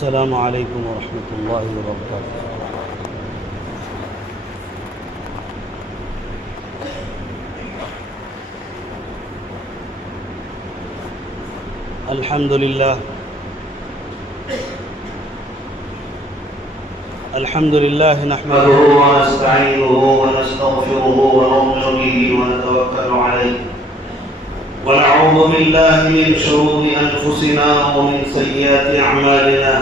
السلام علیکم ورحمۃ اللہ وبرکاتہ۔ الحمد للہ نحمده ونستعینه ونستغفره ونؤمن به ونتوکل علیہ ونعوذ باللہ من شرور انفسنا ومن سیئات اعمالنا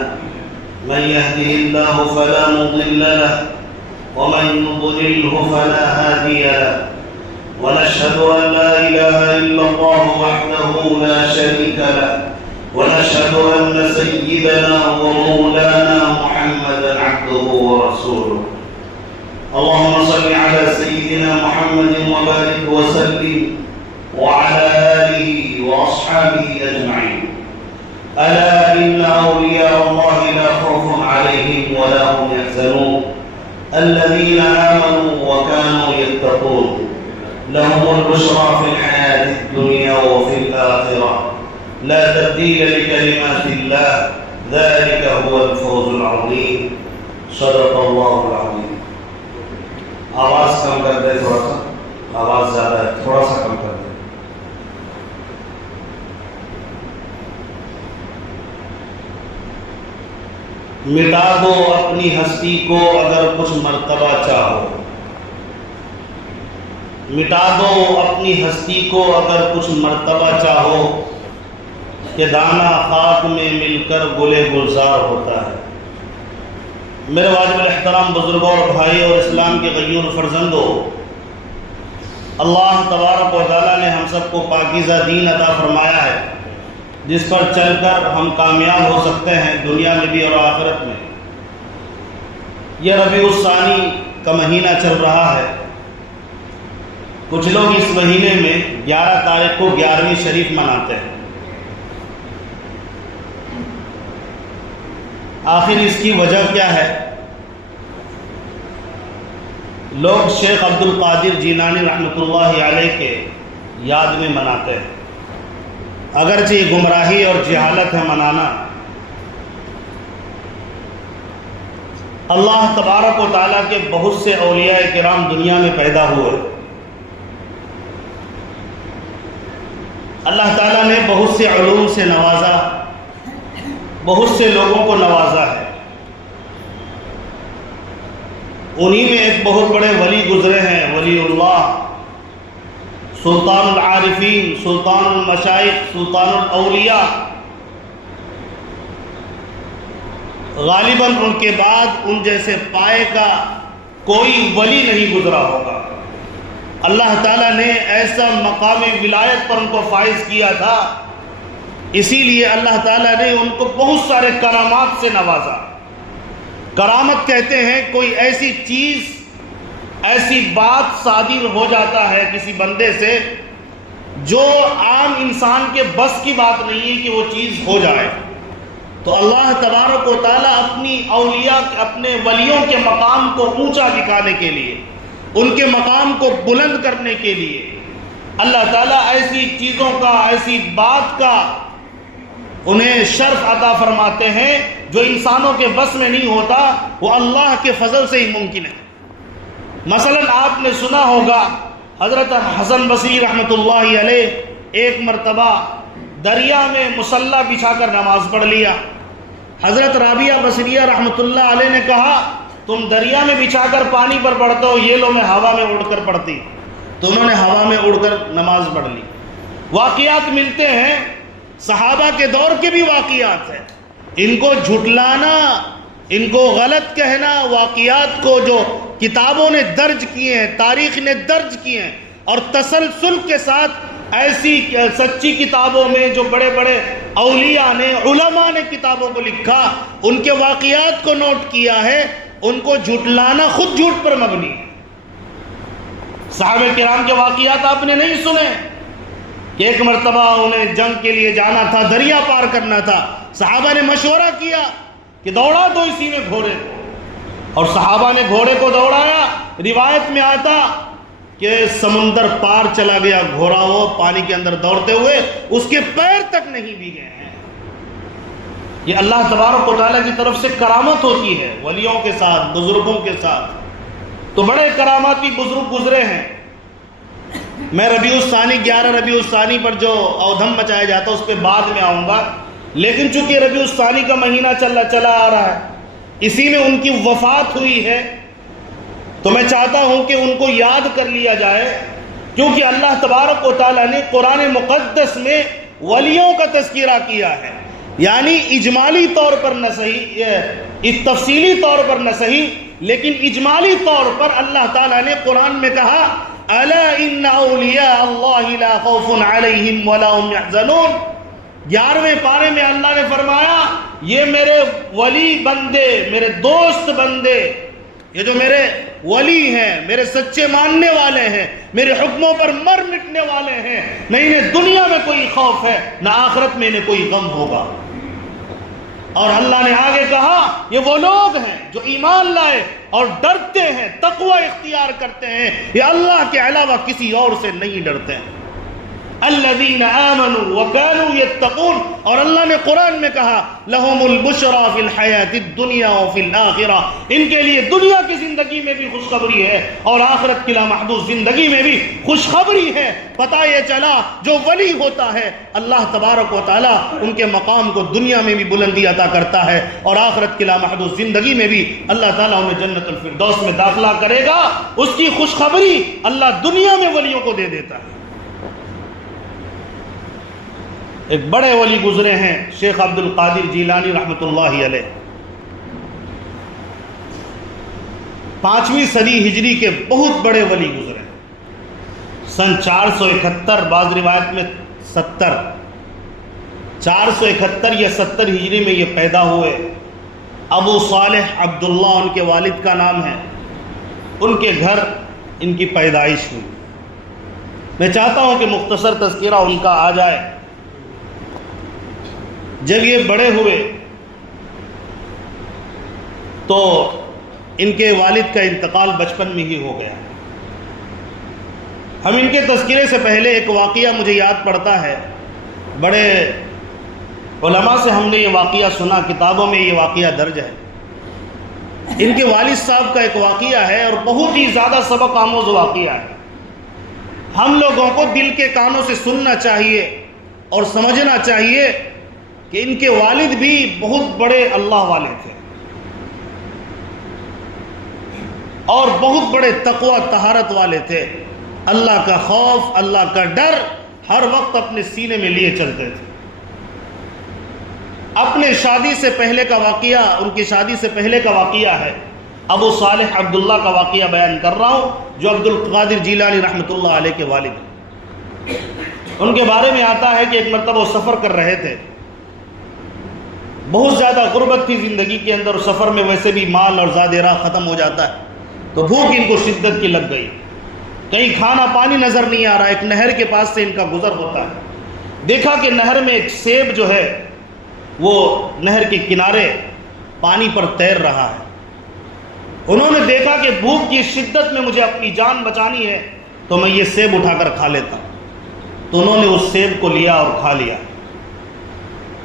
من يهده الله فلا مضل له ومن يضلله فلا هادي له ونشهد ان لا اله الا الله وحده لا شريك له ونشهد ان سيدنا ومولانا محمدا عبده ورسوله اللهم صل على سيدنا محمد وبارك وسلم وعلى آله وأصحابه أجمعين ألا إن أولياء الله لا خوف عليهم ولا هم يحزنون الذين آمنوا وكانوا يتقون لهم البشرى في الحياة الدنيا وفي الآخرة لا تبديل لكلمات الله ذلك هو الفوز العظيم صدق الله العظيم۔ آواز کم کر دے، تھوڑا سا آواز زیادہ ہے، تھوڑا سا کم کر دے۔ مٹا دو اپنی ہستی کو اگر کچھ مرتبہ چاہو، مٹا دو اپنی ہستی کو اگر کچھ مرتبہ چاہو، کہ دانہ خاک میں مل کر گلے گلزار ہوتا ہے۔ میرے واجب الاحترام بزرگوں اور بھائی اور اسلام کے غیور فرزندوں، اللہ تبارک و تعالیٰ نے ہم سب کو پاکیزہ دین عطا فرمایا ہے جس پر چل کر ہم کامیاب ہو سکتے ہیں دنیا میں بھی اور آخرت میں۔ یہ ربیع الثانی کا مہینہ چل رہا ہے۔ کچھ لوگ اس مہینے میں 11 تاریخ کو 11ویں شریف مناتے ہیں۔ آخر اس کی وجہ کیا ہے؟ لوگ شیخ عبد القادر جیلانی رحمۃ اللہ علیہ کے یاد میں مناتے ہیں، اگرچہ یہ گمراہی اور جہالت ہے منانا۔ اللہ تبارک و تعالیٰ کے بہت سے اولیاء کرام دنیا میں پیدا ہوئے۔ اللہ تعالیٰ نے بہت سے علوم سے نوازا، بہت سے لوگوں کو نوازا ہے۔ انہی میں ایک بہت بڑے ولی گزرے ہیں، ولی اللہ، سلطان العارفین، سلطان المشائخ، سلطان الاولیاء۔ غالباً ان کے بعد ان جیسے پائے کا کوئی ولی نہیں گزرا ہوگا۔ اللہ تعالیٰ نے ایسا مقام ولایت پر ان کو فائز کیا تھا، اسی لیے اللہ تعالیٰ نے ان کو بہت سارے کرامات سے نوازا۔ کرامت کہتے ہیں کوئی ایسی چیز، ایسی بات صادر ہو جاتا ہے کسی بندے سے جو عام انسان کے بس کی بات نہیں ہے کہ وہ چیز ہو جائے۔ تو اللہ تبارک و تعالیٰ اپنی اولیاء، اپنے ولیوں کے مقام کو اونچا دکھانے کے لیے، ان کے مقام کو بلند کرنے کے لیے اللہ تعالیٰ ایسی چیزوں کا، ایسی بات کا انہیں شرف عطا فرماتے ہیں جو انسانوں کے بس میں نہیں ہوتا، وہ اللہ کے فضل سے ہی ممکن ہے۔ مثلا آپ نے سنا ہوگا حضرت حسن بصری رحمۃ اللہ علیہ ایک مرتبہ دریا میں مصلی بچھا کر نماز پڑھ لیا۔ حضرت رابعہ بصریہ رحمۃ اللہ علیہ نے کہا تم دریا میں بچھا کر پانی پر پڑھتے ہو، یہ لو میں ہوا میں اڑ کر پڑھتی۔ تو انہوں نے ہوا میں اڑ کر نماز پڑھ لی۔ واقعات ملتے ہیں، صحابہ کے دور کے بھی واقعات ہیں۔ ان کو جھٹلانا، ان کو غلط کہنا، واقعات کو جو کتابوں نے درج کیے ہیں، تاریخ نے درج کیے ہیں، اور تسلسل کے ساتھ ایسی سچی کتابوں میں جو بڑے بڑے اولیاء نے، علماء نے کتابوں کو لکھا، ان کے واقعات کو نوٹ کیا ہے، ان کو جھٹلانا خود جھوٹ پر مبنی۔ صحابہ کرام کے واقعات آپ نے نہیں سنے کہ ایک مرتبہ انہیں جنگ کے لیے جانا تھا، دریا پار کرنا تھا، صحابہ نے مشورہ کیا کہ دوڑا دو اسی میں گھوڑے کو، اور صحابہ نے گھوڑے کو دوڑایا۔ روایت میں آتا کہ سمندر پار چلا گیا گھوڑا، وہ پانی کے اندر دوڑتے ہوئے اس کے پیر تک نہیں بھیگے ہیں۔ یہ اللہ تبارک و تعالیٰ کی طرف سے کرامت ہوتی ہے ولیوں کے ساتھ، بزرگوں کے ساتھ۔ تو بڑے کراماتی بزرگ گزرے ہیں۔ میں ربیع الثانی 11 ربیع الثانی پر جو اودھم مچایا جاتا ہے اس پہ بعد میں آؤں گا، لیکن چونکہ ربیع الثانی کا مہینہ چلا آ رہا ہے، اسی میں ان کی وفات ہوئی ہے، تو میں چاہتا ہوں کہ ان کو یاد کر لیا جائے، کیونکہ اللہ تبارک و تعالیٰ نے قرآن مقدس میں ولیوں کا تذکرہ کیا ہے، یعنی اجمالی طور پر نہ صحیح، تفصیلی طور پر نہ صحیح، لیکن اجمالی طور پر اللہ تعالیٰ نے قرآن میں کہا الا ان اولیاء اللہ لا خوف علیہم ولا هم يحزنون۔ 11ویں پارے میں اللہ نے فرمایا یہ میرے ولی بندے، میرے دوست بندے، یہ جو میرے ولی ہیں، میرے سچے ماننے والے ہیں، میرے حکموں پر مر مٹنے والے ہیں، نہ انہیں دنیا میں کوئی خوف ہے نہ آخرت میں انہیں کوئی غم ہوگا۔ اور اللہ نے آگے کہا یہ وہ لوگ ہیں جو ایمان لائے اور ڈرتے ہیں، تقوی اختیار کرتے ہیں، یہ اللہ کے علاوہ کسی اور سے نہیں ڈرتے ہیں۔ الذین آمنوا وکانوا یتقون، اور اللہ نے قرآن میں کہا لہم البشری فی الحیاۃ الدنیا وفی الآخرہ، ان کے لیے دنیا کی زندگی میں بھی خوشخبری ہے اور آخرت کی لامحدود زندگی میں بھی خوشخبری ہے۔ پتہ یہ چلا جو ولی ہوتا ہے اللہ تبارک و تعالیٰ ان کے مقام کو دنیا میں بھی بلندی عطا کرتا ہے اور آخرت کی لامحدود زندگی میں بھی اللہ تعالیٰ انہیں جنت الفردوس میں داخلہ کرے گا۔ اس کی خوشخبری اللہ دنیا میں ولیوں کو دے دیتا ہے۔ ایک بڑے ولی گزرے ہیں شیخ عبد القادر جیلانی رحمۃ اللہ علیہ، 5ویں صدی ہجری کے بہت بڑے ولی گزرے، سن 471، بعض روایت میں 70، 471 یا 70 ہجری میں یہ پیدا ہوئے۔ ابو صالح عبداللہ ان کے والد کا نام ہے، ان کے گھر ان کی پیدائش ہوئی۔ میں چاہتا ہوں کہ مختصر تذکرہ ان کا آ جائے۔ جب یہ بڑے ہوئے تو ان کے والد کا انتقال بچپن میں ہی ہو گیا۔ ہم ان کے تذکرے سے پہلے ایک واقعہ مجھے یاد پڑتا ہے، بڑے علماء سے ہم نے یہ واقعہ سنا، کتابوں میں یہ واقعہ درج ہے۔ ان کے والد صاحب کا ایک واقعہ ہے اور بہت ہی زیادہ سبق آموز واقعہ ہے۔ ہم لوگوں کو دل کے کانوں سے سننا چاہیے اور سمجھنا چاہیے کہ ان کے والد بھی بہت بڑے اللہ والے تھے اور بہت بڑے تقوی طہارت والے تھے، اللہ کا خوف، اللہ کا ڈر ہر وقت اپنے سینے میں لیے چلتے تھے۔ اپنے شادی سے پہلے کا واقعہ، ان کی شادی سے پہلے کا واقعہ ہے، ابو صالح عبداللہ کا واقعہ بیان کر رہا ہوں جو عبد القادر جیلانی رحمۃ اللہ علیہ کے والد ہیں۔ ان کے بارے میں آتا ہے کہ ایک مرتبہ وہ سفر کر رہے تھے، بہت زیادہ غربت تھی زندگی کے اندر، سفر میں ویسے بھی مال اور زاد راہ ختم ہو جاتا ہے، تو بھوک ان کو شدت کی لگ گئی، کہیں کھانا پانی نظر نہیں آ رہا۔ ایک نہر کے پاس سے ان کا گزر ہوتا ہے، دیکھا کہ نہر میں ایک سیب جو ہے وہ نہر کے کنارے پانی پر تیر رہا ہے۔ انہوں نے دیکھا کہ بھوک کی شدت میں مجھے اپنی جان بچانی ہے تو میں یہ سیب اٹھا کر کھا لیتا ہوں، تو انہوں نے اس سیب کو لیا اور کھا لیا،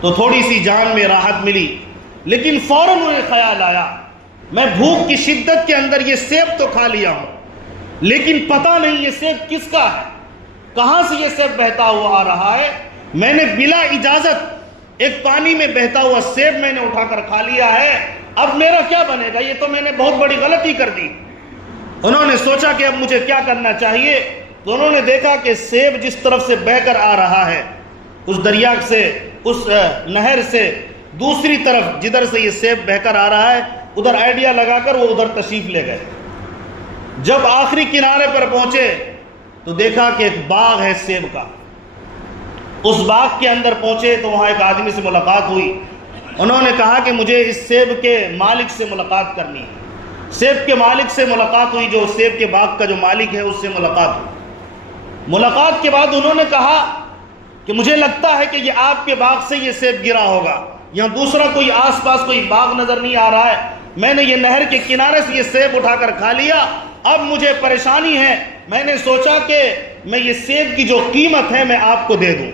تو تھوڑی سی جان میں راحت ملی، لیکن فوراً انہیں خیال آیا میں بھوک کی شدت کے اندر یہ سیب تو کھا لیا ہوں، لیکن پتہ نہیں یہ سیب کس کا ہے، کہاں سے یہ سیب بہتا ہوا آ رہا ہے، میں نے بلا اجازت ایک پانی میں بہتا ہوا سیب میں نے اٹھا کر کھا لیا ہے، اب میرا کیا بنے گا، یہ تو میں نے بہت بڑی غلطی کر دی۔ انہوں نے سوچا کہ اب مجھے کیا کرنا چاہیے، تو انہوں نے دیکھا کہ سیب جس طرف سے بہ کر آ رہا ہے، اس دریا سے، اس نہر سے دوسری طرف جدھر سے یہ سیب بہ کر آ رہا ہے ادھر آئیڈیا لگا کر وہ ادھر تشریف لے گئے۔ جب آخری کنارے پر پہنچے تو دیکھا کہ ایک باغ ہے سیب کا، اس باغ کے اندر پہنچے تو وہاں ایک آدمی سے ملاقات ہوئی، انہوں نے کہا کہ مجھے اس سیب کے مالک سے ملاقات کرنی ہے۔ سیب کے مالک سے ملاقات ہوئی، جو سیب کے باغ کا جو مالک ہے اس سے ملاقات ہوئی۔ ملاقات کے بعد انہوں نے کہا کہ مجھے لگتا ہے کہ یہ آپ کے باغ سے یہ سیب گرا ہوگا، یہاں دوسرا کوئی آس پاس کوئی باغ نظر نہیں آ رہا ہے، میں نے یہ نہر کے کنارے سے یہ سیب اٹھا کر کھا لیا، اب مجھے پریشانی ہے، میں نے سوچا کہ میں یہ سیب کی جو قیمت ہے میں آپ کو دے دوں۔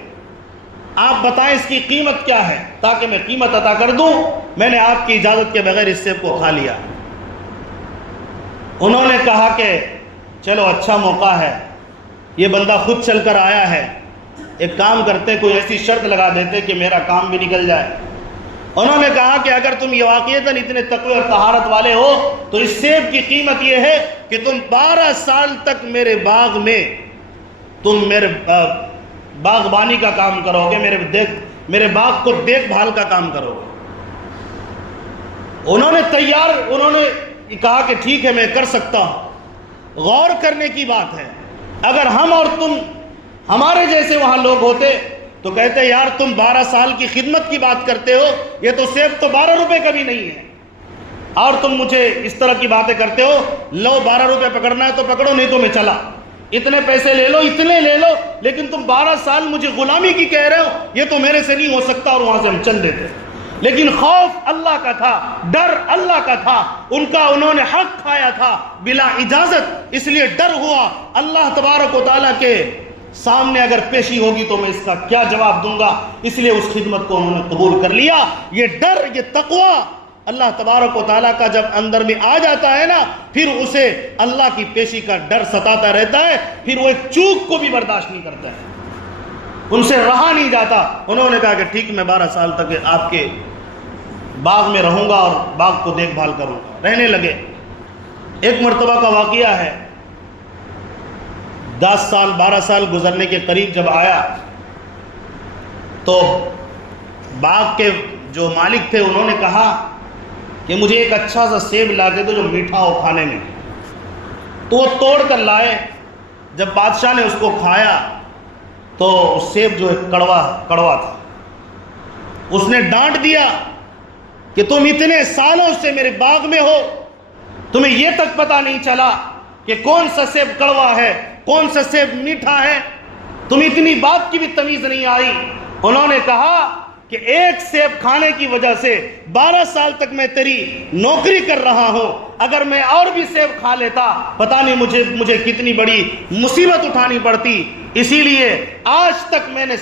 آپ بتائیں اس کی قیمت کیا ہے تاکہ میں قیمت عطا کر دوں. میں نے آپ کی اجازت کے بغیر اس سیب کو کھا لیا. انہوں نے کہا کہ چلو اچھا موقع ہے, یہ بندہ خود چل کر آیا ہے, ایک کام کرتے, کوئی ایسی شرط لگا دیتے کہ میرا کام بھی نکل جائے. انہوں نے کہا کہ اگر تم یہ واقعتاً اتنے تقوی اور طہارت والے ہو تو اس سیب کی قیمت یہ ہے کہ تم 12 سال تک میرے باغ میں تم میرے باغبانی کا کام کرو گے, میرے باغ کو دیکھ بھال کا کام کرو گے. انہوں نے کہا کہ ٹھیک ہے میں کر سکتا ہوں. غور کرنے کی بات ہے, اگر ہم اور تم ہمارے جیسے وہاں لوگ ہوتے تو کہتے یار تم 12 سال کی خدمت کی بات کرتے ہو, یہ تو سیب تو 12 روپے کا بھی نہیں ہے, اور تم مجھے اس طرح کی باتیں کرتے ہو. لو 12 روپے پکڑنا ہے تو پکڑو, نہیں تو میں چلا, اتنے پیسے لے لو, اتنے لے لو, لیکن تم 12 سال مجھے غلامی کی کہہ رہے ہو, یہ تو میرے سے نہیں ہو سکتا. اور وہاں سے ہم چل دیتے. لیکن خوف اللہ کا تھا, ڈر اللہ کا تھا, انہوں نے حق کھایا تھا بلا اجازت, اس لیے ڈر ہوا اللہ تبارک و تعالیٰ کے سامنے اگر پیشی ہوگی تو میں اس کا کیا جواب دوں گا, اس لیے اس خدمت کو انہوں نے قبول کر لیا. یہ ڈر, یہ تقوی اللہ تبارک و تعالیٰ کا جب اندر میں آ جاتا ہے نا, پھر اسے اللہ کی پیشی کا ڈر ستاتا رہتا ہے, پھر وہ ایک چوک کو بھی برداشت نہیں کرتا ہے, ان سے رہا نہیں جاتا. انہوں نے کہا کہ ٹھیک میں 12 سال تک آپ کے باغ میں رہوں گا اور باغ کو دیکھ بھال کروں گا. رہنے لگے. ایک مرتبہ کا واقعہ ہے, 10 سال 12 سال گزرنے کے قریب جب آیا تو باغ کے جو مالک تھے انہوں نے کہا کہ مجھے ایک اچھا سا سیب لا کے دو جو میٹھا ہو کھانے میں. تو وہ توڑ کر لائے. جب بادشاہ نے اس کو کھایا تو سیب جو ہے کڑوا تھا. اس نے ڈانٹ دیا کہ تم اتنے سالوں سے میرے باغ میں ہو, تمہیں یہ تک پتہ نہیں چلا کہ کون سا سیب کڑوا ہے, کون سا سیب میٹھا ہے, تم اتنی بات کی بھی تمیز نہیں آئی. انہوں نے کہا کہ ایک سیب کھانے کی وجہ سے 12 سال تک میں تیری نوکری کر رہا ہوں, اگر میں اور بھی سیب کھا لیتا پتہ نہیں مجھے کتنی بڑی مصیبت اٹھانی پڑتی. اسی لیے آج تک میں نے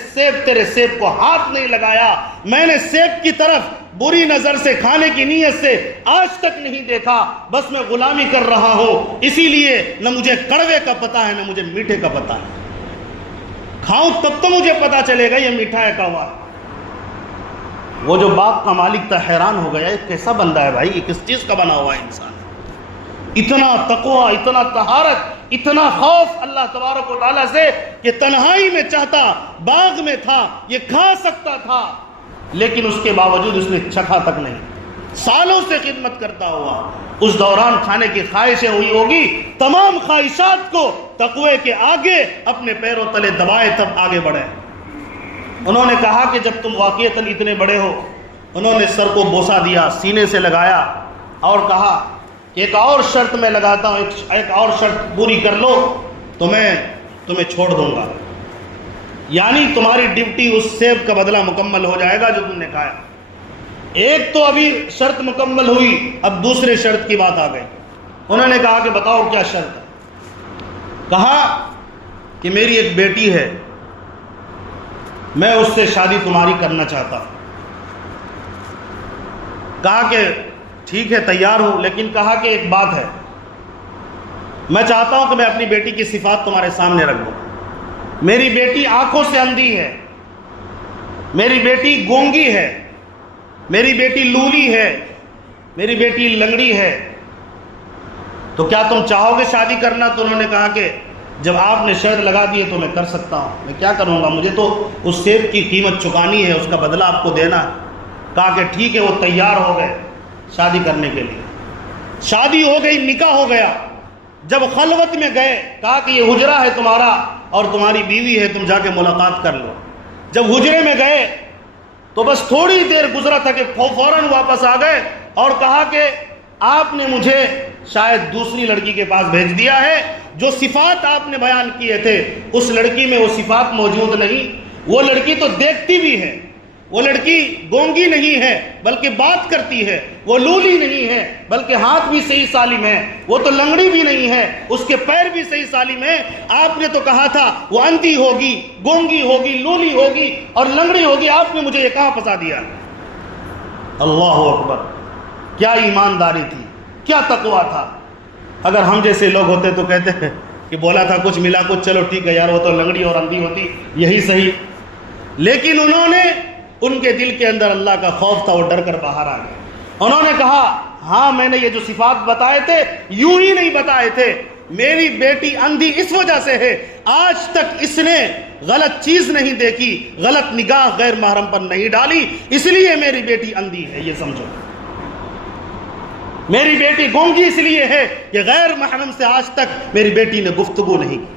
تیرے سیب کو ہاتھ نہیں لگایا, میں نے سیب کی طرف بری نظر سے کھانے کی نیت سے آج تک نہیں دیکھا, بس میں غلامی کر رہا ہوں. اسی لیے نہ مجھے کڑوے کا پتہ ہے نہ مجھے میٹھے کا پتہ ہے. کھاؤں تب تو مجھے پتہ چلے گا یہ میٹھا ہے کڑوا ہے. وہ جو باغ کا مالک تھا حیران ہو گیا, یہ کیسا بندہ ہے بھائی, یہ کس چیز کا بنا ہوا ہے انسان, اتنا تقوی, اتنا طہارت, اتنا خوف اللہ تبارک و تعالیٰ سے کہ تنہائی میں چاہتا باغ میں تھا, یہ کھا سکتا تھا, لیکن اس کے باوجود اس نے چکھا تک نہیں. سالوں سے خدمت کرتا ہوا, اس دوران کھانے کی خواہشیں ہوئی ہوگی, تمام خواہشات کو تقوی کے آگے اپنے پیروں تلے دبائے تب آگے بڑھے. انہوں نے کہا کہ جب تم واقعتاً اتنے بڑے ہو, انہوں نے سر کو بوسہ دیا, سینے سے لگایا اور کہا کہ ایک اور شرط میں لگاتا ہوں, ایک اور شرط پوری کر لو تو میں تمہیں چھوڑ دوں گا, یعنی تمہاری ڈیوٹی اس سیب کا بدلہ مکمل ہو جائے گا جو تم نے کھایا. ایک تو ابھی شرط مکمل ہوئی, اب دوسرے شرط کی بات آ گئی. انہوں نے کہا کہ بتاؤ کیا شرط ہے. کہا کہ میری ایک بیٹی ہے, میں اس سے شادی تمہاری کرنا چاہتا ہوں. کہا کہ ٹھیک ہے تیار ہوں, لیکن کہا کہ ایک بات ہے, میں چاہتا ہوں کہ میں اپنی بیٹی کی صفات تمہارے سامنے رکھ دوں. میری بیٹی آنکھوں سے اندھی ہے, میری بیٹی گونگی ہے, میری بیٹی لولی ہے, میری بیٹی لنگڑی ہے, تو کیا تم چاہو گے شادی کرنا؟ تو انہوں نے کہا کہ جب آپ نے شرط لگا دی ہے تو میں کر سکتا ہوں, میں کیا کروں گا, مجھے تو اس سیب کی قیمت چکانی ہے, اس کا بدلہ آپ کو دینا ہے. کہا کہ ٹھیک ہے. وہ تیار ہو گئے شادی کرنے کے لیے. شادی ہو گئی, نکاح ہو گیا. جب خلوت میں گئے کہا کہ یہ حجرہ ہے تمہارا اور تمہاری بیوی ہے, تم جا کے ملاقات کر لو. جب حجرے میں گئے تو بس تھوڑی دیر گزرا تھا کہ فوراً واپس آ گئے اور کہا کہ آپ نے مجھے شاید دوسری لڑکی کے پاس بھیج دیا ہے, جو صفات آپ نے بیان کیے تھے اس لڑکی میں وہ صفات موجود نہیں. وہ لڑکی تو دیکھتی بھی ہے وہ لڑکی گونگی نہیں ہے بلکہ بات کرتی ہے، وہ لولی نہیں ہے بلکہ ہاتھ بھی صحیح سالم ہے، وہ تو لنگڑی بھی نہیں ہے، اس کے پیر بھی صحیح سالم ہے۔ آپ نے تو کہا تھا وہ اندھی ہوگی، گونگی ہوگی، لولی ہوگی اور لنگڑی ہوگی، آپ نے مجھے یہ کہاں پھنسا دیا؟ اللہ اکبر! کیا ایمانداری تھی، کیا تقویٰ تھا۔ اگر ہم جیسے لوگ ہوتے تو کہتے ہیں کہ بولا تھا کچھ ملا کچھ، چلو ٹھیک ہے یار، وہ تو لنگڑی اور اندھی ہوتی، یہی صحیح۔ لیکن انہوں نے، ان کے دل کے اندر اللہ کا خوف تھا، وہ ڈر کر باہر آ گئے۔ انہوں نے کہا ہاں میں نے یہ جو صفات بتائے تھے یوں ہی نہیں بتائے تھے، میری بیٹی اندھی اس وجہ سے ہے، آج تک اس نے غلط چیز نہیں دیکھی، غلط نگاہ غیر محرم پر نہیں ڈالی، اس لیے میری بیٹی اندھی ہے، یہ سمجھو۔ میری بیٹی گونگی اس لیے ہے کہ غیر محرم سے آج تک میری بیٹی نے گفتگو نہیں کی۔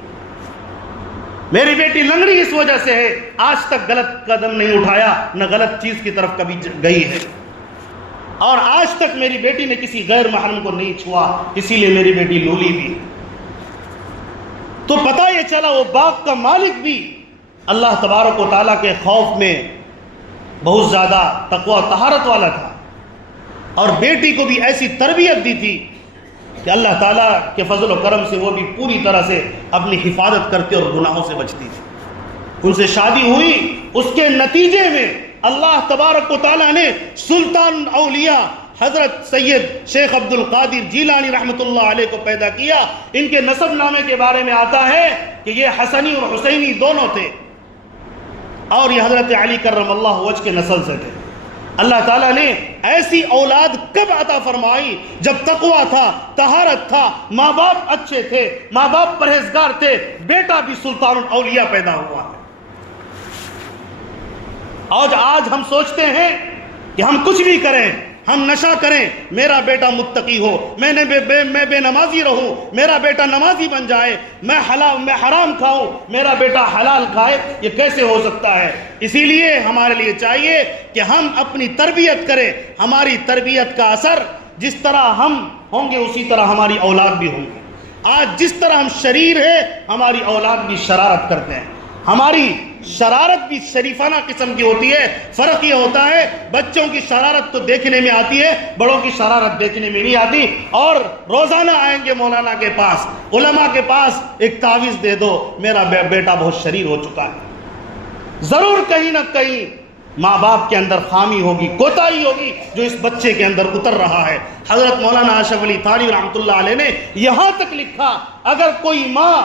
میری بیٹی لنگڑی اس وجہ سے ہے، آج تک غلط قدم نہیں اٹھایا، نہ غلط چیز کی طرف کبھی گئی ہے، اور آج تک میری بیٹی نے کسی غیر محرم کو نہیں چھوا، اسی لیے میری بیٹی لولی بھی۔ تو پتہ یہ چلا وہ باغ کا مالک بھی اللہ تبارک و تعالیٰ کے خوف میں بہت زیادہ تقوی و طہارت والا تھا، اور بیٹی کو بھی ایسی تربیت دی تھی کہ اللہ تعالیٰ کے فضل و کرم سے وہ بھی پوری طرح سے اپنی حفاظت کرتی اور گناہوں سے بچتی تھی۔ ان سے شادی ہوئی، اس کے نتیجے میں اللہ تبارک و تعالیٰ نے سلطان اولیاء حضرت سید شیخ عبد القادر جیلانی رحمۃ اللہ علیہ کو پیدا کیا۔ ان کے نسب نامے کے بارے میں آتا ہے کہ یہ حسنی اور حسینی دونوں تھے، اور یہ حضرت علی کرم اللہ وجہ کے نسل سے تھے۔ اللہ تعالیٰ نے ایسی اولاد کب عطا فرمائی؟ جب تقویٰ تھا، طہارت تھا، ماں باپ اچھے تھے، ماں باپ پرہیزگار تھے، بیٹا بھی سلطان الاولیاء پیدا ہوا ہے۔ آج ہم سوچتے ہیں کہ ہم کچھ بھی کریں، ہم نشہ کریں، میرا بیٹا متقی ہو، میں بے نمازی رہوں، میرا بیٹا نمازی بن جائے، میں حرام کھاؤں، میرا بیٹا حلال کھائے، یہ کیسے ہو سکتا ہے؟ اسی لیے ہمارے لیے چاہیے کہ ہم اپنی تربیت کریں، ہماری تربیت کا اثر جس طرح ہم ہوں گے اسی طرح ہماری اولاد بھی ہوں گے۔ آج جس طرح ہم شریر ہیں، ہماری اولاد بھی شرارت کرتے ہیں، ہماری شرارت بھی شریفانہ قسم کی ہوتی ہے۔ فرق یہ ہوتا ہے بچوں کی شرارت تو دیکھنے میں آتی ہے، بڑوں کی شرارت دیکھنے میں نہیں آتی، اور روزانہ آئیں گے مولانا کے پاس، علماء کے پاس، ایک تعویذ دے دو، میرا بیٹا بہت شریر ہو چکا ہے۔ ضرور کہیں نہ کہیں ماں باپ کے اندر خامی ہوگی، کوتاہی ہوگی جو اس بچے کے اندر اتر رہا ہے۔ حضرت مولانا اشرف علی تھانوی رحمۃ اللہ علیہ نے یہاں تک لکھا، اگر کوئی ماں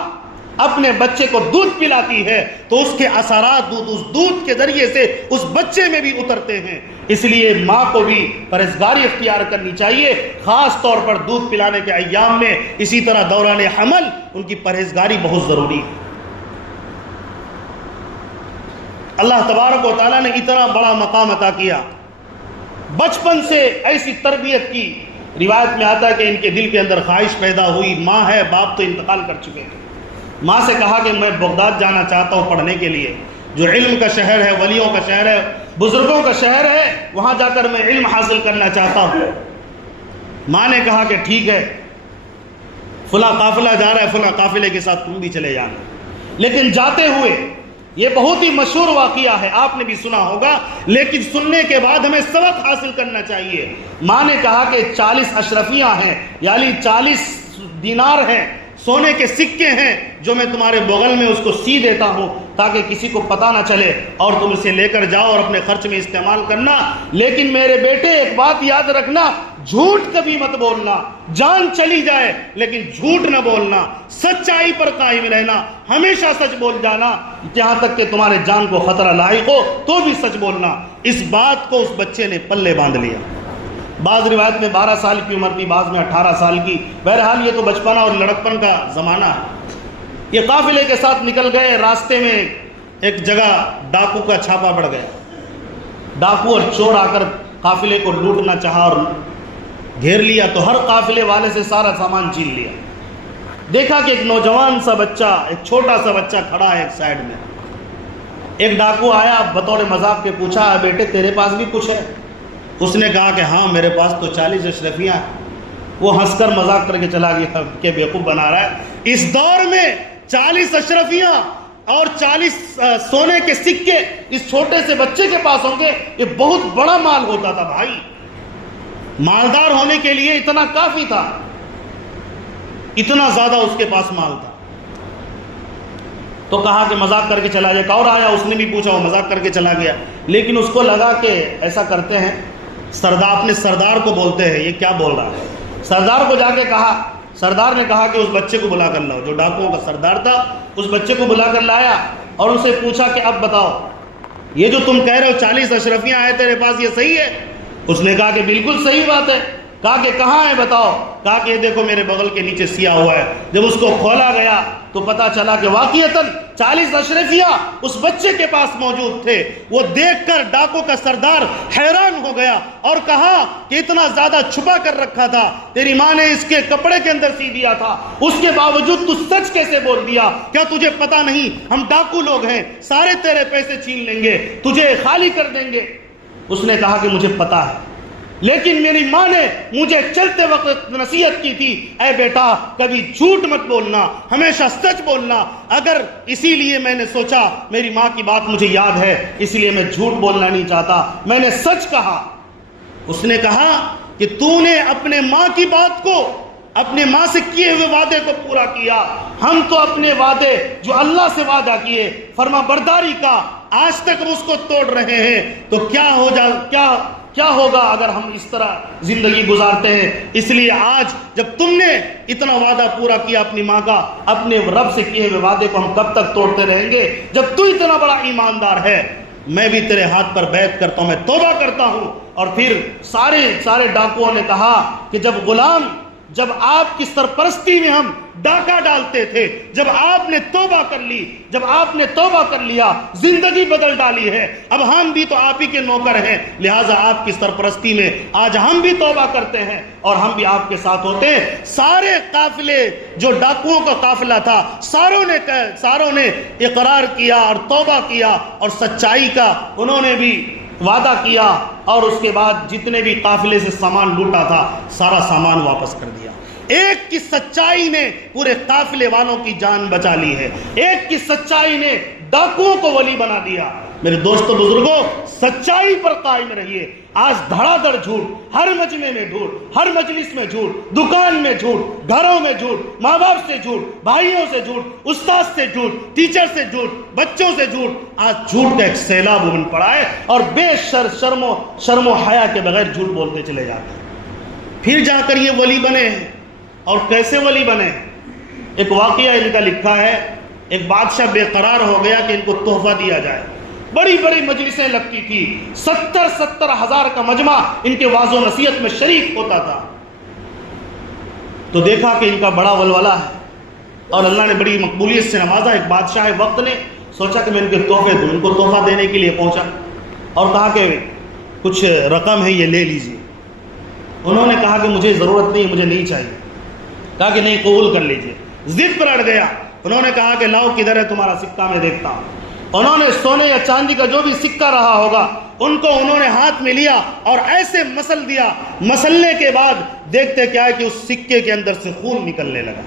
اپنے بچے کو دودھ پلاتی ہے تو اس کے اثرات اس دودھ کے ذریعے سے اس بچے میں بھی اترتے ہیں۔ اس لیے ماں کو بھی پرہیزگاری اختیار کرنی چاہیے، خاص طور پر دودھ پلانے کے ایام میں، اسی طرح دوران حمل ان کی پرہیزگاری بہت ضروری ہے۔ اللہ تبارک و تعالیٰ نے اتنا بڑا مقام عطا کیا، بچپن سے ایسی تربیت کی۔ روایت میں آتا ہے کہ ان کے دل کے اندر خواہش پیدا ہوئی، ماں ہے، باپ تو انتقال کر چکے تھے، ماں سے کہا کہ میں بغداد جانا چاہتا ہوں پڑھنے کے لیے، جو علم کا شہر ہے، ولیوں کا شہر ہے، بزرگوں کا شہر ہے، وہاں جا کر میں علم حاصل کرنا چاہتا ہوں۔ ماں نے کہا کہ ٹھیک ہے، فلاں قافلہ جا رہا ہے، فلاں قافلے کے ساتھ تم بھی چلے جانا۔ لیکن جاتے ہوئے، یہ بہت ہی مشہور واقعہ ہے، آپ نے بھی سنا ہوگا، لیکن سننے کے بعد ہمیں سبق حاصل کرنا چاہیے۔ ماں نے کہا کہ 40 اشرفیاں ہیں، یعنی 40 دینار ہیں، سونے کے سکے ہیں، جو میں تمہارے بغل میں اس کو سی دیتا ہوں تاکہ کسی کو پتہ نہ چلے، اور تم اسے لے کر جاؤ اور اپنے خرچ میں استعمال کرنا۔ لیکن میرے بیٹے ایک بات یاد رکھنا، جھوٹ کبھی مت بولنا، جان چلی جائے لیکن جھوٹ نہ بولنا، سچائی پر قائم رہنا، ہمیشہ سچ بول جانا، یہاں تک کہ تمہارے جان کو خطرہ لاحق ہو تو بھی سچ بولنا۔ اس بات کو اس بچے نے پلے باندھ لیا۔ بعض روایت میں 12 سال کی عمر تھی، بعض میں 18 سال کی، بہرحال یہ تو بچپنا اور لڑکپن کا زمانہ ہے۔ یہ قافلے کے ساتھ نکل گئے، راستے میں ایک جگہ ڈاکو کا چھاپا پڑ گیا، ڈاکو اور چور آ کر قافلے کو لوٹنا چاہا اور گھیر لیا، تو ہر قافلے والے سے سارا سامان چھین لیا۔ دیکھا کہ ایک نوجوان سا بچہ، ایک چھوٹا سا بچہ کھڑا ہے ایک سائیڈ میں۔ ایک ڈاکو آیا، بطور مذاق کے پوچھا، بیٹے تیرے پاس بھی کچھ ہے؟ اس نے کہا کہ ہاں میرے پاس تو 40 اشرفیاں ہیں۔ وہ ہنس کر مذاق کر کے چلا گیا کہ بیوقوف بنا رہا ہے۔ اس دور میں 40 اشرفیاں اور 40 سونے کے سکے اس چھوٹے سے بچے کے پاس ہوں گے، یہ بہت بڑا مال ہوتا تھا بھائی، مالدار ہونے کے لیے اتنا کافی تھا، اتنا زیادہ اس کے پاس مال تھا۔ تو کہا کہ مذاق کر کے چلا جائے، اور آیا اس نے بھی پوچھا، وہ مذاق کر کے چلا گیا، لیکن اس کو لگا کہ ایسا کرتے ہیں، سردار اپنے سردار کو بولتے ہیں یہ کیا بول رہا ہے، سردار کو جا کے کہا، سردار نے کہا کہ اس بچے کو بلا کر لاؤ، جو ڈاکوؤں کا سردار تھا اس بچے کو بلا کر لایا اور ان سے پوچھا کہ اب بتاؤ یہ جو تم کہہ رہے ہو 40 اشرفیاں آئے تیرے پاس، یہ صحیح ہے؟ اس نے کہا کہ بالکل صحیح بات ہے۔ کہا کہ کہاں ہے بتاؤ؟ کہا کہ یہ دیکھو میرے بغل کے نیچے سیا ہوا ہے۔ جب اس کو کھولا گیا تو پتا چلا کہ واقعتاً 40 اشرفیہ اس بچے کے پاس موجود تھے۔ وہ دیکھ کر ڈاکو کا سردار حیران ہو گیا اور کہا کہ اتنا زیادہ چھپا کر رکھا تھا، تیری ماں نے اس کے کپڑے کے اندر سی دیا تھا، اس کے باوجود تو سچ کیسے بول دیا؟ کیا تجھے پتا نہیں ہم ڈاکو لوگ ہیں، سارے تیرے پیسے چھین لیں گے، تجھے خالی کر دیں گے؟ اس نے کہا کہ مجھے پتا ہے، لیکن میری ماں نے مجھے چلتے وقت نصیحت کی تھی، اے بیٹا کبھی جھوٹ مت بولنا، ہمیشہ سچ بولنا۔ اگر اسی لیے میں نے سوچا میری ماں کی بات مجھے یاد ہے، اس لیے میں جھوٹ بولنا نہیں چاہتا، میں نے سچ کہا۔ اس نے کہا کہ تو نے اپنے ماں کی بات کو، اپنے ماں سے کیے ہوئے وعدے کو پورا کیا، ہم تو اپنے وعدے جو اللہ سے وعدہ کیے فرما برداری کا آج تک اس کو توڑ رہے ہیں، تو کیا ہوگا اگر ہم اس طرح زندگی گزارتے ہیں؟ اس لیے آج جب تم نے اتنا وعدہ پورا کیا اپنی ماں کا، اپنے رب سے کیے ہوئے وعدے کو ہم کب تک توڑتے رہیں گے؟ جب تو اتنا بڑا ایماندار ہے، میں بھی تیرے ہاتھ پر بیعت کرتا ہوں، میں توبہ کرتا ہوں۔ اور پھر سارے ڈاکوؤں نے کہا کہ جب آپ کی سرپرستی میں ہم ڈاکہ ڈالتے تھے، جب آپ نے توبہ کر لی، جب آپ نے توبہ کر لیا، زندگی بدل ڈالی ہے، اب ہم بھی تو آپ ہی کے نوکر ہیں، لہٰذا آپ کی سرپرستی میں آج ہم بھی توبہ کرتے ہیں اور ہم بھی آپ کے ساتھ ہوتے ہیں۔ سارے قافلے جو ڈاکوؤں کا قافلہ تھا، ساروں نے اقرار کیا اور توبہ کیا اور سچائی کا انہوں نے بھی وعدہ کیا، اور اس کے بعد جتنے بھی قافلے سے سامان لوٹا تھا سارا سامان واپس کر دیا۔ ایک کی سچائی نے پورے قافلے والوں کی جان بچا لی ہے، ایک کی سچائی نے ڈاکوؤں کو ولی بنا دیا۔ میرے دوستو بزرگوں، سچائی پر قائم رہیے۔ آج دھڑا دھڑ جھوٹ، ہر مجمع میں جھوٹ، ہر مجلس میں جھوٹ، دکان میں جھوٹ، گھروں میں جھوٹ، ماں باپ سے جھوٹ، بھائیوں سے جھوٹ، استاد سے جھوٹ، ٹیچر سے جھوٹ، بچوں سے جھوٹ۔ آج جھوٹ کا ایک سیلاب ابل پڑا ہے اور بے شرم و حیا کے بغیر جھوٹ بولتے چلے جاتے ہیں۔ پھر جا کر یہ ولی بنے ہیں، اور کیسے ولی بنے؟ ایک واقعہ ان کا لکھا ہے، ایک بادشاہ بے قرار ہو گیا کہ ان کو تحفہ دیا جائے، بڑی بڑی مجلسیں لگتی تھی، 70 ہزار کا مجمع ان کے واعظ و نصیحت میں شریک ہوتا تھا۔ تو دیکھا کہ ان کا بڑا ولولہ ہے اور اللہ نے بڑی مقبولیت سے نوازا۔ ایک بادشاہ وقت نے سوچا کہ میں ان کے تحفے دوں، ان کو تحفہ دینے کے لیے پہنچا اور کہا کہ کچھ رقم ہے یہ لے لیجیے۔ انہوں نے کہا کہ مجھے ضرورت نہیں، مجھے نہیں چاہیے۔ کہا کہ نہیں، قبول کر لیجیے۔ ضد پر اڑ گیا، انہوں نے کہا کہ لاؤ کدھر ہے تمہارا سکہ، میں دیکھتا ہوں۔ انہوں نے سونے یا چاندی کا جو بھی سکہ رہا ہوگا ان کو انہوں نے ہاتھ میں لیا اور ایسے مسل دیا، مسلنے کے بعد دیکھتے کیا ہے کہ اس سکے کے اندر سے خون نکلنے لگا،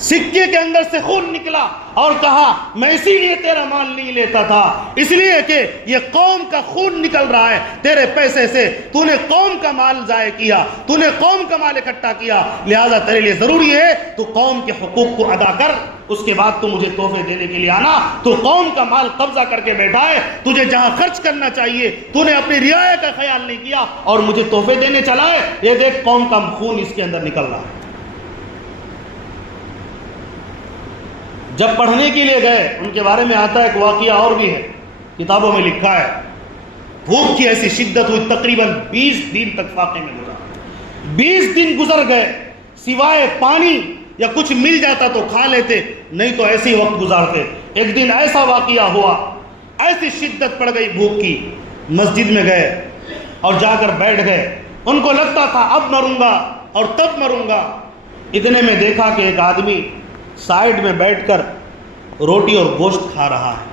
سکے کے اندر سے خون نکلا، اور کہا میں اسی لیے تیرا مال نہیں لیتا تھا، اس لیے کہ یہ قوم کا خون نکل رہا ہے تیرے پیسے سے، تو نے قوم کا مال ضائع کیا، تو نے قوم کا مال اکٹھا کیا، لہذا تیرے لیے ضروری ہے تو قوم کے حقوق کو ادا کر، اس کے بعد تو مجھے تحفے دینے کے لیے آنا۔ تو قوم کا مال قبضہ کر کے بیٹھا ہے، تجھے جہاں خرچ کرنا چاہیے تو نے اپنی رعایا کا خیال نہیں کیا اور مجھے تحفے دینے چلا ہے، یہ دیکھ قوم کا خون اس کے اندر نکل رہا ہے۔ جب پڑھنے کے لیے گئے ان کے بارے میں آتا ہے ایک واقعہ اور بھی ہے، کتابوں میں لکھا ہے، بھوک کی ایسی شدت ہوئی تقریباً 20 دن تک فاقے میں گزرا، 20 دن گزر گئے، سوائے پانی یا کچھ مل جاتا تو کھا لیتے، نہیں تو ایسے ہی وقت گزارتے۔ ایک دن ایسا واقعہ ہوا، ایسی شدت پڑ گئی بھوک کی، مسجد میں گئے اور جا کر بیٹھ گئے، ان کو لگتا تھا اب مروں گا اور تب مروں گا۔ اتنے میں دیکھا کہ ایک آدمی سائیڈ میں بیٹھ کر روٹی اور گوشت کھا رہا ہے،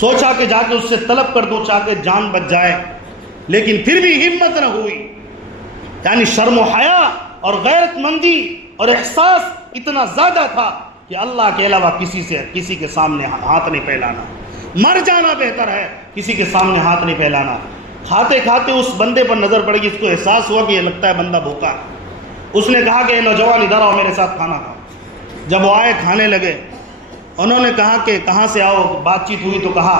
سوچا کہ جا کے اس سے طلب کر دوں چاہے جان بچ جائے، لیکن پھر بھی ہمت نہ ہوئی۔ یعنی شرم و حیا اور غیرت مندی اور احساس اتنا زیادہ تھا کہ اللہ کے علاوہ کسی کے سامنے ہاتھ نہیں پھیلانا، مر جانا بہتر ہے کسی کے سامنے ہاتھ نہیں پھیلانا۔ کھاتے کھاتے اس بندے پر نظر پڑ گئی، اس کو احساس ہوا کہ یہ لگتا ہے بندہ بھوکا ہے۔ اس نے کہا کہ اے نوجوان ادھر آؤ، میرے ساتھ کھانا کھاؤ۔ جب وہ آئے کھانے لگے، انہوں نے کہا کہ کہاں سے آؤ، بات چیت ہوئی تو کہا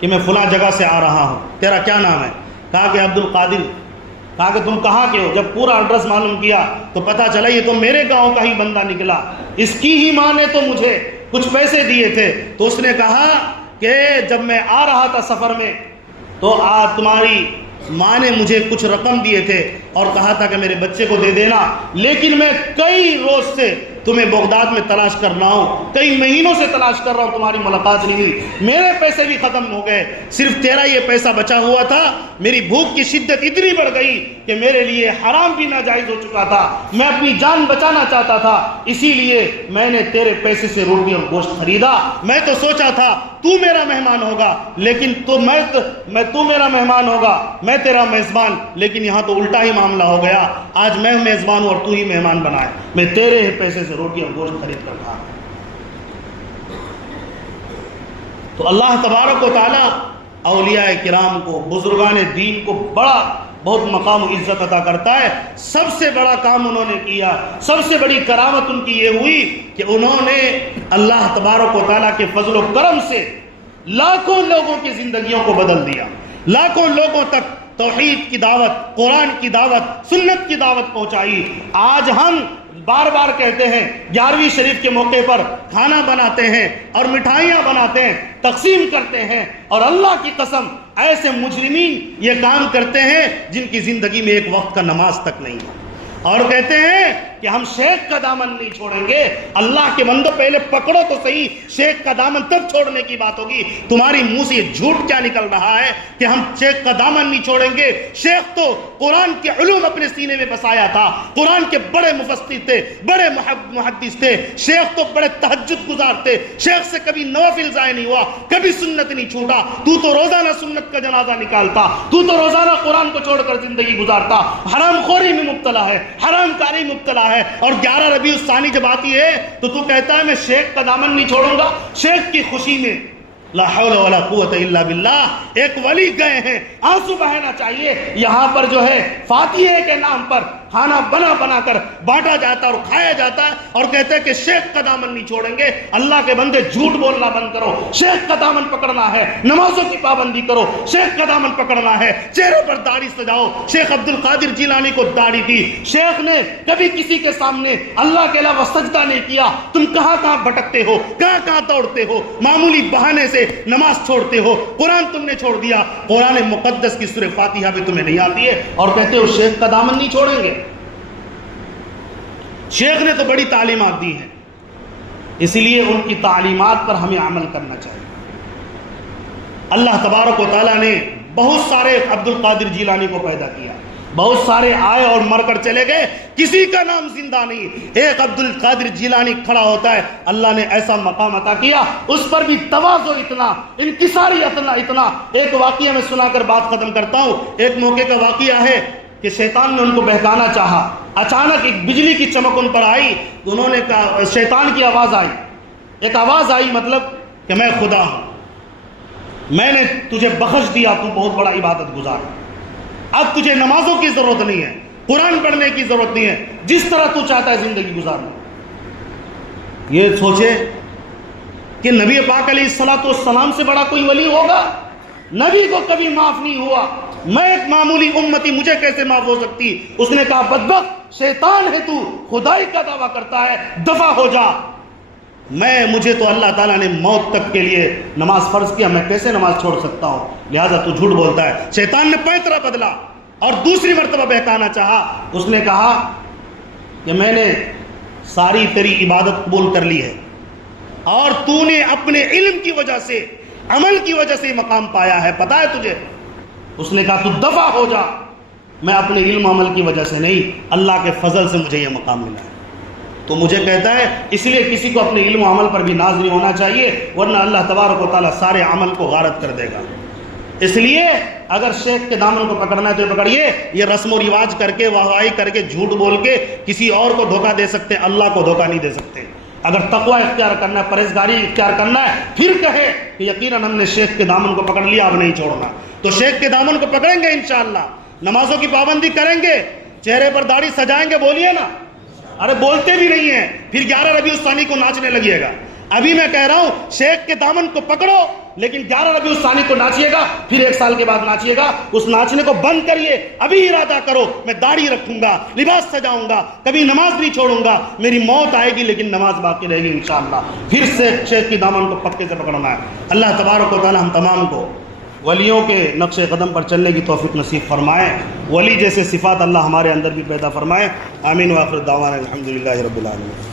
کہ میں فلاں جگہ سے آ رہا ہوں، تیرا کیا نام ہے؟ کہا کہ عبد القادر۔ کہا کہ تم کہاں کے ہو؟ جب پورا ایڈریس معلوم کیا تو پتہ چلا یہ تو میرے گاؤں کا ہی بندہ نکلا، اس کی ہی ماں نے تو مجھے کچھ پیسے دیے تھے۔ تو اس نے کہا کہ جب میں آ رہا تھا سفر میں تو تمہاری ماں نے مجھے کچھ رقم دیے تھے اور کہا تھا کہ میرے بچے کو دے دینا، لیکن میں کئی روز سے تمہیں بغداد میں تلاش کر رہا ہوں، کئی مہینوں سے تلاش کر رہا ہوں، تمہاری ملاقات نہیں ہوئی، میرے پیسے بھی ختم ہو گئے، صرف تیرا یہ پیسہ بچا ہوا تھا۔ میری بھوک کی شدت اتنی بڑھ گئی کہ میرے لیے حرام بھی ناجائز ہو چکا تھا، میں اپنی جان بچانا چاہتا تھا، اسی لیے میں نے تیرے پیسے سے روٹی اور گوشت خریدا۔ میں تو سوچا تھا تو میرا مہمان ہوگا، لیکن تو میرا مہمان ہوگا، میں تیرا میزبان، لیکن یہاں تو الٹا ہی معاملہ ہو گیا، آج میں میزبان ہوں اور تو ہی مہمان بنا ہے، میں تیرے پیسے سے روٹی اور گوشت خرید کر کھا۔ تو اللہ تبارک و تعالی اولیاء کرام کو، بزرگان دین کو بہت مقام و عزت عطا کرتا ہے۔ سب سے بڑا کام انہوں نے کیا، سب سے بڑی کرامت ان کی یہ ہوئی کہ انہوں نے اللہ تبارک و تعالیٰ کے فضل و کرم سے لاکھوں لوگوں کی زندگیوں کو بدل دیا، لاکھوں لوگوں تک توحید کی دعوت، قرآن کی دعوت، سنت کی دعوت پہنچائی۔ آج ہم بار بار کہتے ہیں 11ویں شریف کے موقع پر کھانا بناتے ہیں اور مٹھائیاں بناتے ہیں، تقسیم کرتے ہیں، اور اللہ کی قسم ایسے مجرمین یہ کام کرتے ہیں جن کی زندگی میں ایک وقت کا نماز تک نہیں ہے، اور کہتے ہیں کہ ہم شیخ کا دامن نہیں چھوڑیں گے۔ اللہ کے بندو پہلے پکڑو تو صحیح، شیخ کا دامن تب چھوڑنے کی بات ہوگی۔ تمہاری منہ سے یہ جھوٹ کیا نکل رہا ہے کہ ہم شیخ کا دامن نہیں چھوڑیں گے؟ شیخ تو قرآن کے علوم اپنے سینے میں بسایا تھا، قرآن کے بڑے مفسر تھے، بڑے محدث تھے، شیخ تو بڑے تہجد گزار تھے، شیخ سے کبھی نوافل ضائع نہیں ہوا، کبھی سنت نہیں چھوٹا۔ تو روزانہ سنت کا جنازہ نکالتا، تو روزانہ قرآن کو چھوڑ کر زندگی گزارتا، حرام خوری میں مبتلا ہے، حرام کاری مبتلا ہے، اور 11 ربیع الثانی جب آتی ہے تو کہتا ہے میں شیخ کا دامن نہیں چھوڑوں گا۔ شیخ کی خوشی میں لا حول ولا قوت الا باللہ، ایک ولی گئے ہیں، آنسو بہنا چاہیے۔ یہاں پر جو ہے فاتحہ کے نام پر کھانا بنا کر بانٹا جاتا ہے اور کھایا جاتا ہے، اور کہتے ہیں کہ شیخ کا دامن نہیں چھوڑیں گے۔ اللہ کے بندے جھوٹ بولنا بند کرو، شیخ کا دامن پکڑنا ہے، نمازوں کی پابندی کرو، شیخ کا دامن پکڑنا ہے، چہروں پر داڑھی سجاؤ۔ شیخ عبد القادر جیلانی کو داڑھی تھی، شیخ نے کبھی کسی کے سامنے اللہ کے علاوہ سجدہ نہیں کیا۔ تم کہاں بھٹکتے ہو، کہاں دوڑتے ہو، معمولی بہانے سے نماز چھوڑتے ہو، قرآن تم نے چھوڑ دیا، قرآن مقدس کی سورہ فاتحہ بھی تمہیں نہیں آتی ہے، اور کہتے ہو شیخ کا دامن نہیں چھوڑیں گے۔ شیخ نے تو بڑی تعلیمات دی ہیں، اسی لیے ان کی تعلیمات پر ہمیں عمل کرنا چاہیے۔ اللہ تبارک و تعالیٰ نے بہت سارے عبد القادر جیلانی کو پیدا کیا، بہت سارے آئے اور مر کر چلے گئے، کسی کا نام زندہ نہیں۔ ایک عبد القادر جیلانی کھڑا ہوتا ہے، اللہ نے ایسا مقام عطا کیا، اس پر بھی تواضع اتنا، انکساری اتنا۔ ایک واقعہ میں سنا کر بات ختم کرتا ہوں۔ ایک موقع کا واقعہ ہے کہ شیطان نے ان کو بہکانا چاہا، اچانک ایک بجلی کی چمک ان پر آئی، تو انہوں نے کہا، شیطان کی آواز آئی، ایک آواز آئی، مطلب کہ میں خدا ہوں، میں نے تجھے بخش دیا، تو بہت بڑا عبادت گزار، اب تجھے نمازوں کی ضرورت نہیں ہے، قرآن پڑھنے کی ضرورت نہیں ہے، جس طرح تو چاہتا ہے زندگی گزارنا۔ یہ سوچے کہ نبی پاک علیہ السلام سے بڑا کوئی ولی ہوگا؟ نبی کو کبھی معاف نہیں ہوا، میں ایک معمولی امتی، مجھے کیسے معاف ہو سکتی؟ اس نے کہا بدبخت، شیطان ہے تو، خدائی کا دعویٰ کرتا ہے، دفع ہو جا۔ مجھے تو اللہ تعالیٰ نے موت تک کے لیے نماز فرض کیا، میں کیسے نماز چھوڑ سکتا ہوں؟ لہذا تو جھوٹ بولتا ہے۔ شیطان نے پینترا بدلا اور دوسری مرتبہ بہکانا چاہا۔ اس نے کہا کہ میں نے ساری تیری عبادت قبول کر لی ہے، اور تو نے اپنے علم کی وجہ سے، عمل کی وجہ سے مقام پایا ہے، پتا ہے تجھے؟ اس نے کہا تو دفع ہو جا، میں اپنے علم عمل کی وجہ سے نہیں، اللہ کے فضل سے مجھے یہ مقام ملا ہے۔ تو مجھے کہتا ہے اس لیے کسی کو اپنے علم و عمل پر بھی ناز نہیں ہونا چاہیے، ورنہ اللہ تبارک و تعالیٰ سارے عمل کو غارت کر دے گا۔ اس لیے اگر شیخ کے دامن کو پکڑنا ہے تو پکڑیے، یہ رسم و رواج کر کے، واہوائی کر کے، جھوٹ بول کے کسی اور کو دھوکہ دے سکتے، اللہ کو دھوکہ نہیں دے سکتے۔ اگر تقوی اختیار کرنا ہے، پرہیزگاری اختیار کرنا ہے، پھر کہے کہ یقیناً ہم نے شیخ کے دامن کو پکڑ لیا، اب نہیں چھوڑنا، تو شیخ کے دامن کو پکڑیں گے انشاءاللہ، نمازوں کی پابندی کریں گے، چہرے پر داڑھی سجائیں گے، بولیے نا، ارے بولتے بھی نہیں ہیں، پھر 11 ربیع الثانی کو ناچنے لگیے گا۔ ابھی میں کہہ رہا ہوں شیخ کے دامن کو پکڑو، لیکن 11 ربیع الثانی کو ناچیے گا، پھر 1 سال کے بعد ناچیے گا، اس ناچنے کو بند کریے، ابھی ارادہ کرو میں داڑھی رکھوں گا، لباس سجاؤں گا، کبھی نماز نہیں چھوڑوں گا، میری موت آئے گی لیکن نماز باقی رہے گی انشاءاللہ۔ پھر سے شیخ کے دامن کو پکے سے پکڑنا ہے۔ اللہ تبارک و تعالی ہم تمام کو ولیوں کے نقش قدم پر چلنے کی توفیق نصیب فرمائے، ولی جیسے صفات اللہ ہمارے اندر بھی پیدا فرمائے۔ آمین، وآخر دعوانا الحمدللہ رب العالمین۔